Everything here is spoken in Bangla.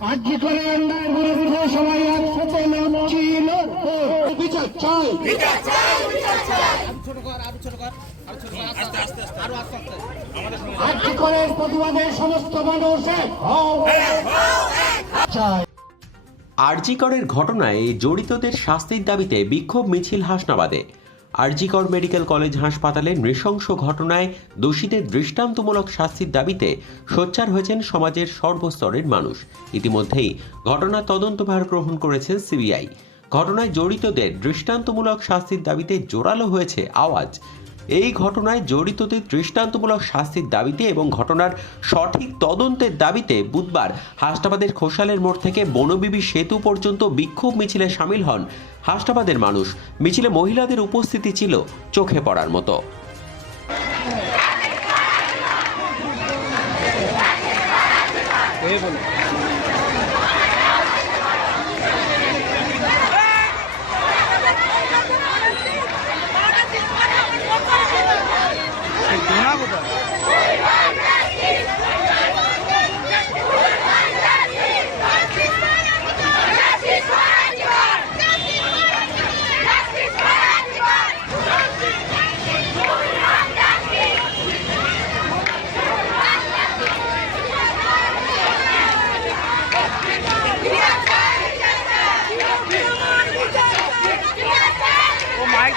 আজকে করে অন্যায়ের বিরুদ্ধে সবাই একসাথে। বিচার চাই করে প্রতিবাদে সমস্ত মানুষ। চাই আরজিকরের ঘটনায় জড়িতদের শাস্তির দাবিতে বিক্ষোভ মিছিল হাসনাবাদে আরজিকর মেডিকেল কলেজ হাসপাতালে নৃশংস ঘটনায় দোষীদের দৃষ্টান্তমূলক শাস্তির দাবিতে সোচ্চার হয়েছেন সমাজের সর্বস্তরের মানুষ। ইতিমধ্যেই ঘটনা তদন্তভার গ্রহণ করেছেন সিবিআই। ঘটনায় জড়িতদের দৃষ্টান্তমূলক শাস্তির দাবিতে জোরালো হয়েছে আওয়াজ। এই ঘটনায় জড়িতদের দৃষ্টান্তমূলক শাস্তির দাবিতে এবং ঘটনার সঠিক তদন্তের দাবিতে বুধবার হাসনাবাদের খোসালের মোড় থেকে বনবিবি সেতু পর্যন্ত বিক্ষোভ মিছিলে সামিল হন হাসনাবাদের মানুষ। মিছিলে মহিলাদের উপস্থিতি ছিল চোখে পড়ার মতো।